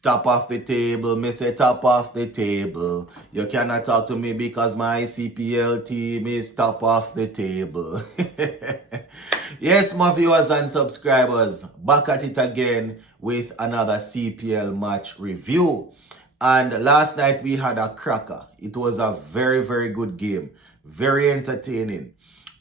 Top of the table, me say top of the table. You cannot talk to me because my CPL team is top of the table. Yes, my viewers and subscribers, back at it again with another CPL match review. And last night we had a cracker. It was a very, very good game. Very entertaining.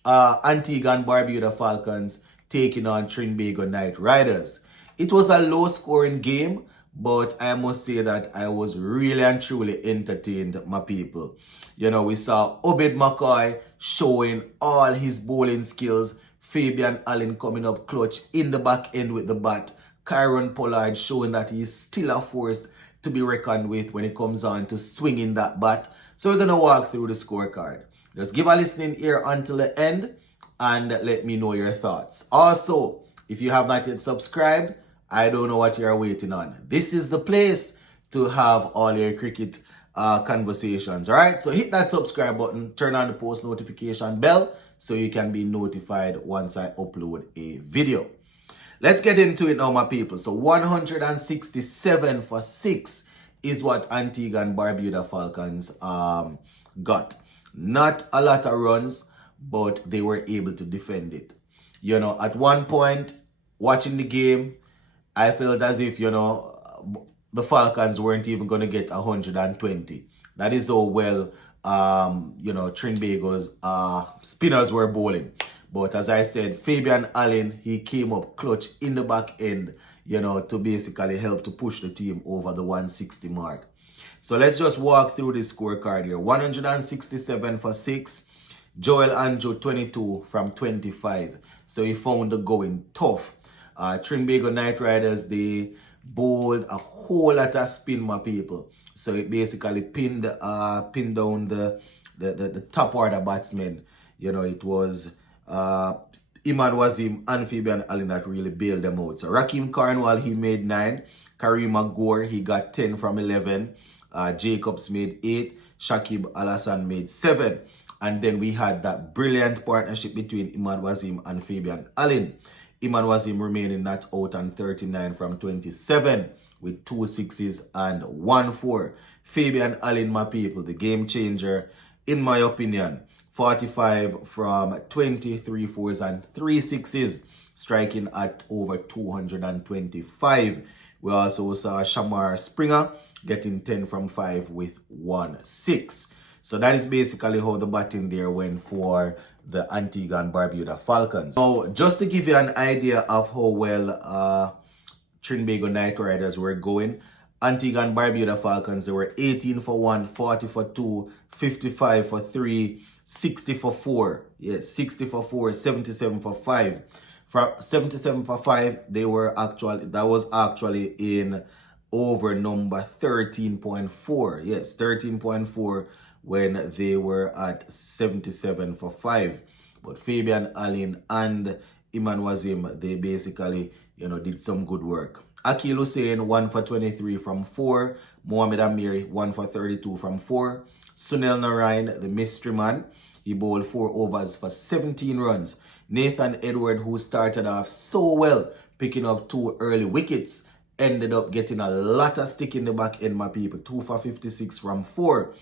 Antigua and Barbuda Falcons taking on Trinbago Knight Riders. It was a low-scoring game, but I must say that I was really and truly entertained, my people. You know, we saw Obed McCoy showing all his bowling skills. Fabian Allen coming up clutch in the back end with the bat. Kyron Pollard showing that he's still a force to be reckoned with when it comes on to swinging that bat. So we're going to walk through the scorecard. Just give a listening ear until the end and let me know your thoughts. Also, if you have not yet subscribed, I don't know what you're waiting on. This is the place to have all your cricket conversations, all right? So hit that subscribe button, turn on the post notification bell so you can be notified once I upload a video. Let's get into it now, my people. So 167 for 6 is what Antigua and Barbuda Falcons got. Not a lot of runs, but they were able to defend it. You know, at one point, watching the game, I felt as if, you know, the Falcons weren't even going to get 120. That is how well, you know, Trinbago's spinners were bowling. But as I said, Fabian Allen, he came up clutch in the back end, you know, to basically help to push the team over the 160 mark. So let's just walk through this scorecard here. 167 for 6. Joel Andrew 22 from 25. So he found the going tough. Trinbago Knight Riders, they bowled a whole lot of spin, my people. So it basically pinned down the top order batsmen. You know, it was Imad Wazim and Fabian Allen that really bailed them out. So Rakim Carnwall, he made 9. Kareem Gore, he got 10 from 11. Jacobs made 8. Shakib Al-Hassan made 7. And then we had that brilliant partnership between Imad Wazim and Fabian Allen. Imad Wazim remaining not out on 39 from 27 with 2 6s and 1 4. Fabian Allen, my people, the game changer, in my opinion. 45 from 23 4s and 3 6s, striking at over 225. We also saw Shamar Springer getting 10 from 5 with 1 6. So that is basically how the batting there went for the Antigua and Barbuda Falcons. So just to give you an idea of how well Trinbago Knight Riders were going, Antigua and Barbuda Falcons, they were 18 for 1, 40 for 2, 55 for 3, 60 for 4. Yes, 60 for 4, 77 for 5. From 77 for 5, that was actually in over number 13.4. Yes, 13.4 when they were at 77 for 5. But Fabian Allen and Iman Wazim, they basically, you know, did some good work. Akil Hussain, 1 for 23 from 4. Mohamed Amiri, 1 for 32 from 4. Sunil Narayan, the mystery man, he bowled 4 overs for 17 runs. Nathan Edward, who started off so well, picking up 2 early wickets, ended up getting a lot of stick in the back end, my people. 2 for 56 from 4.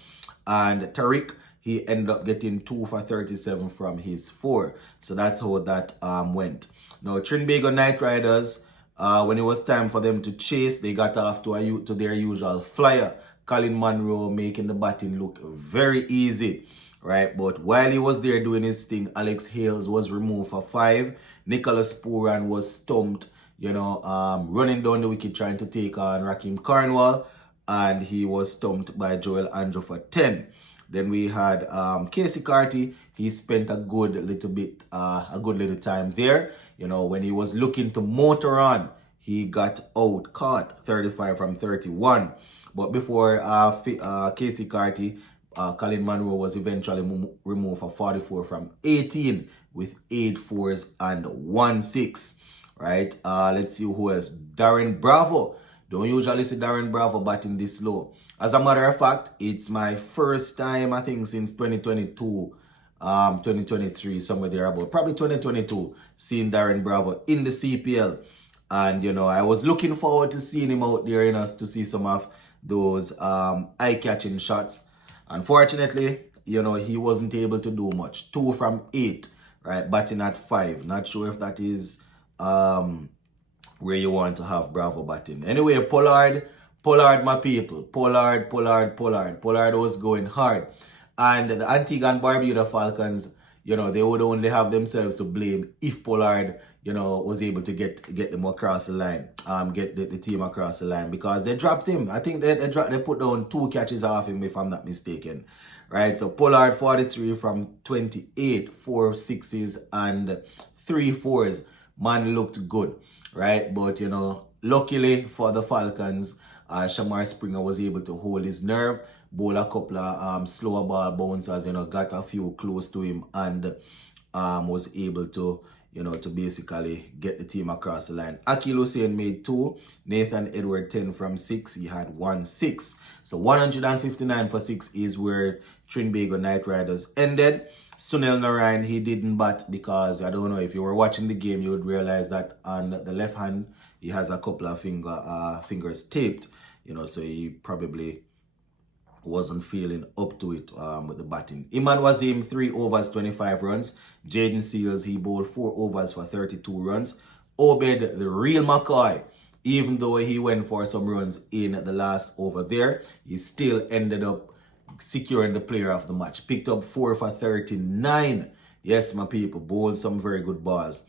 And Tariq, he ended up getting 2 for 37 from his 4. So that's how that went. Now, Trinbago Knight Riders, when it was time for them to chase, they got off to their usual flyer. Colin Monroe making the batting look very easy, right? But while he was there doing his thing, Alex Hales was removed for 5. Nicholas Pooran was stumped, you know, running down the wicket trying to take on Rakim Carnwall, and he was stumped by Joel Andrew for 10. Then we had Casey Carty. He spent a good little time there. You know, when he was looking to motor on, he got out, caught 35 from 31. But before Casey Carty, Colin Monroe was eventually removed for 44 from 18 with 8 4s and 1 6. Right? Let's see who else. Darren Bravo. Don't usually see Darren Bravo batting this low. As a matter of fact, it's my first time, I think, since 2022, 2023, somewhere there about, probably 2022, seeing Darren Bravo in the CPL. And, you know, I was looking forward to seeing him out there, you know, to see some of those eye-catching shots. Unfortunately, you know, he wasn't able to do much. 2 from 8, right? Batting at 5. Not sure if that is where you want to have Bravo batting. Anyway, Pollard, my people. Pollard was going hard. And the Antigua and Barbuda Falcons, you know, they would only have themselves to blame if Pollard, you know, was able to get them across the line, get the team across the line, because they dropped him. I think they put down 2 catches off him, if I'm not mistaken, right? So Pollard 43 from 28, 4 sixes and 3 fours. Man looked good, right? But, you know, luckily for the Falcons, Shamar Springer was able to hold his nerve, bowl a couple of slower ball bouncers, you know, got a few close to him, and was able to, you know, to basically get the team across the line. Akil Hussein made 2. Nathan Edward 10 from 6. He had 1-6. So 159 for 6 is where Trinbago Knight Riders ended. Sunil Narayan, he didn't bat because, I don't know, if you were watching the game, you would realize that on the left hand, he has a couple of fingers taped, you know, so he probably wasn't feeling up to it with the batting. Iman Wazim, 3 overs, 25 runs. Jaden Seals, he bowled 4 overs for 32 runs. Obed, the real McCoy, even though he went for some runs in the last over there, he still ended up securing the player of the match. Picked up 4 for 39. Yes, my people, bowled some very good balls.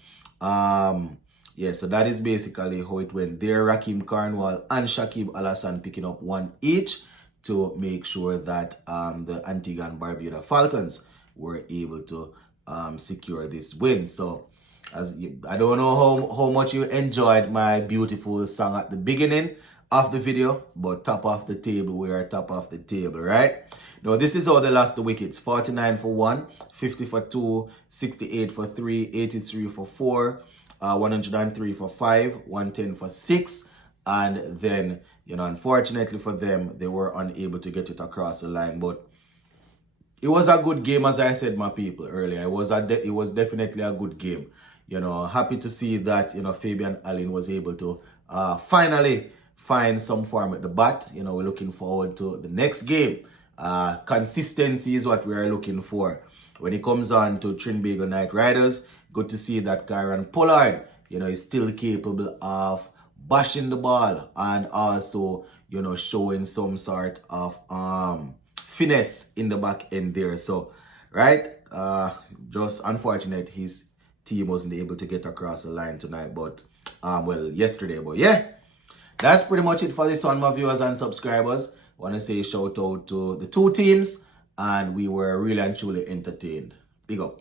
Yeah, so that is basically how it went there. Rakim Carnwall and Shakib Al-Hassan picking up 1 each to make sure that the Antigua and Barbuda Falcons were able to secure this win. So, I don't know how much you enjoyed my beautiful song at the beginning of the video, but top of the table, we are top of the table, right? Now, this is how they lost the wickets. 49 for 1, 50 for 2, 68 for 3, 83 for 4, 103 for 5, 110 for 6, and then, you know, unfortunately for them, they were unable to get it across the line. But it was a good game, as I said, my people, earlier. It was definitely a good game. You know, happy to see that, you know, Fabian Allen was able to finally find some form at the bat. You know, we're looking forward to the next game. Consistency is what we are looking for. When it comes on to Trinbago Knight Riders, good to see that Kyron Pollard, you know, is still capable of bashing the ball and also, you know, showing some sort of finesse in the back end there. So, right, just unfortunate his team wasn't able to get across the line tonight, but well, yesterday. But yeah, that's pretty much it for this one, my viewers and subscribers. I want to say shout out to the 2 teams, and we were really and truly entertained. Big up.